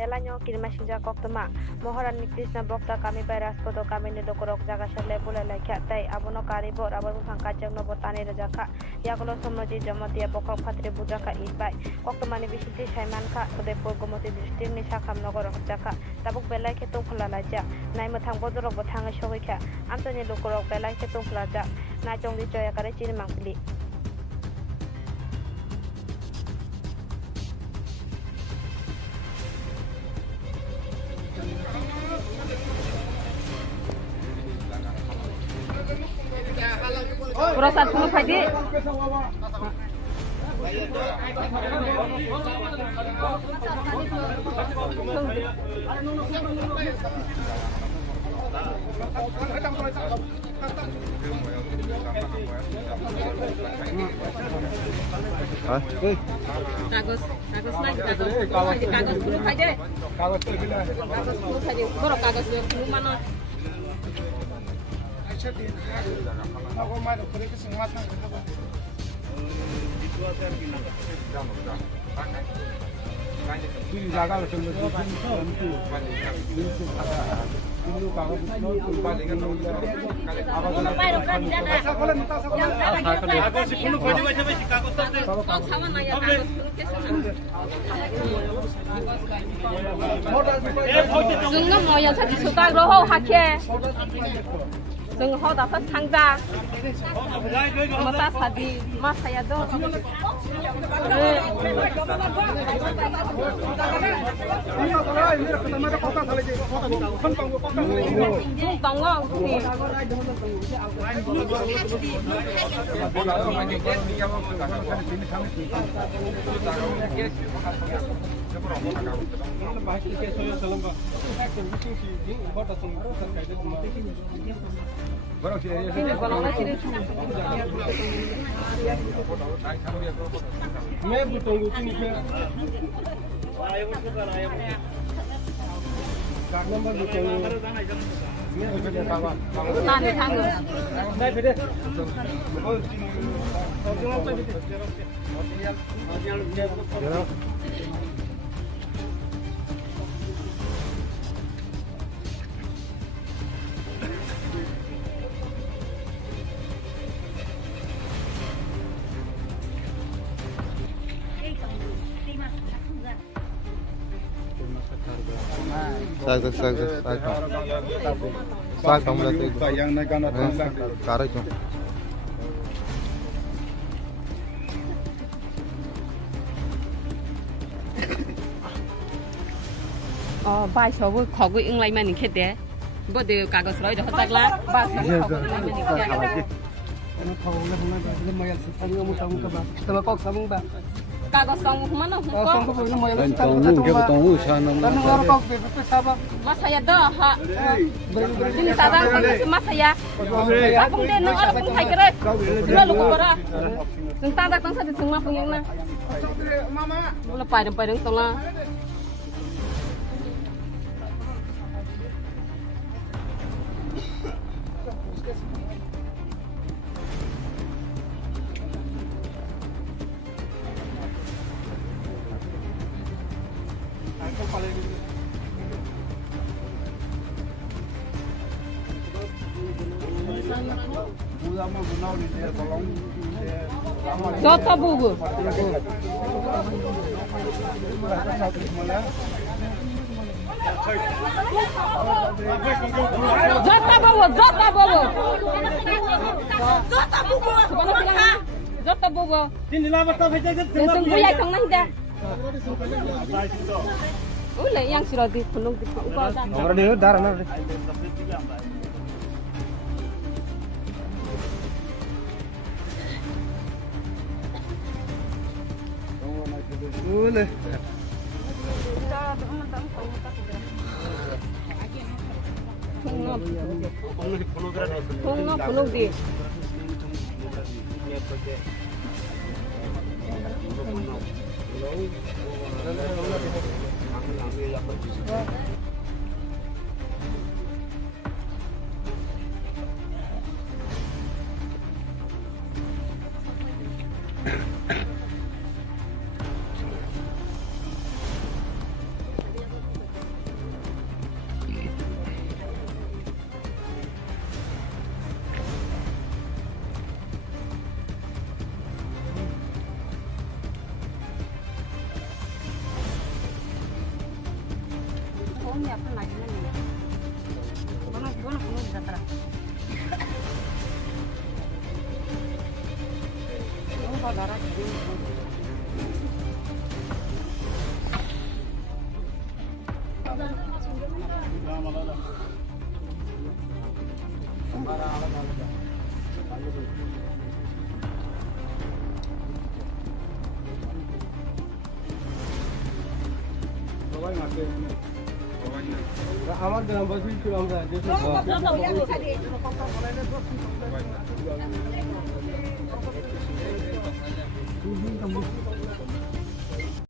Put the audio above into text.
Belanyo kirma sinja koktama Moharani Krishna Bokta kami bayras kodo kami ni dokorok jaga sele bule lekya tai abono kari bo rabor sangka jeng no botani rejaka yakulo somnoji jamatia bokok phatri bujaka ibai koktama ni bisiti saiman ka kodepur gomoti district ni sakam nogor jaka tabuk belai ketung khulalaja nai mathang bodorok bothang sogikha amtani dokorok belai ketung khulaja na chongdi choya kare chini mangpili Prasad puluh pagi. Kagus lagi kagus puluh aja. Kagus puluh aja. Berapa kagus puluh mana? Aku mau pergi ke Sumatera. Jeng hau da sa changja mata sadi ma saya do मैं बताऊंगा कि card number बताऊंगा नहीं थांगो नहीं फिर Sak kamu lihat itu yang naik anak karek itu. Bai sobu khogu inglai mani khete. Bode kagos roi dah takla. Ba khogu mani khete. Ano khogu na huna mayal sipali mo tamu ka ba. Tama kok samung ba. Kagos song mana hukum? Kagos song punya mayat tahu sana. Kan orang kau bebas siapa? Mas saya dah. Ini sadang kagos mas saya. Aku dia nak orang pun hai kere. Dua luku bara. Tentang datang saja semua punya na. Mama. Lepas lepas tolong. Jota bubu. Jota bubu. Jota bubu. Tunggu ya kang nanda. Ule yang sudah di penuh di upah. Orang dia darah nanti. Boleh. Penuh di. এমনি আপনার লাগে না কোনো কোনো কোনো যাত্রা আমার গ্রামবাসী ছিল আমরা যে